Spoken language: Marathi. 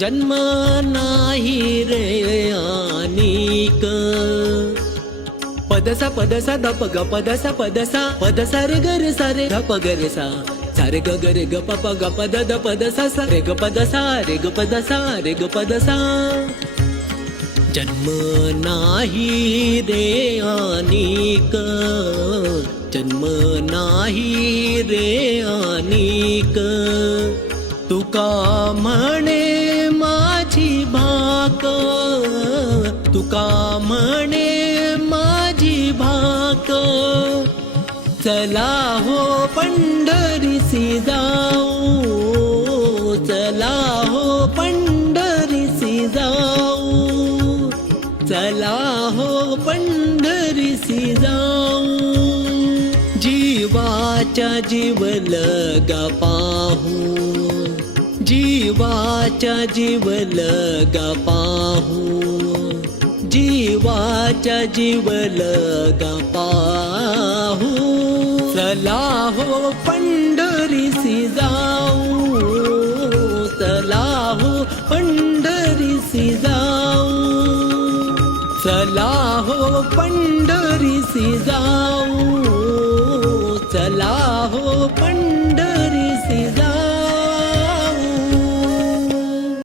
जन्म नाही रे आनिक पदसा पदसा द प ग पदसा पदसा रे ग रे सा रे ध प ग रे सा रे ग ग रे ग प प ग प द द पदसा सा रे ग पदसा रे ग पदसा रे ग पदसा जन्म नाही रे आनिक जन्म नाही रे आनिक तुका म्हणे माझी भाक तुका म्हणे माझी भाक चला हो पंढरीसी जाऊ चला हो पंढरीसी जाऊ चला हो पंढरीसी जाऊ जीवाच्या जीव लगा पाहू जीवाच्या जीव लगा पाहू जीवाच्या जीव लगा पाहू चला हो पंढरीसी जाऊ चला हो पंढरीसी जाऊ चला हो पंढरीसी जाऊ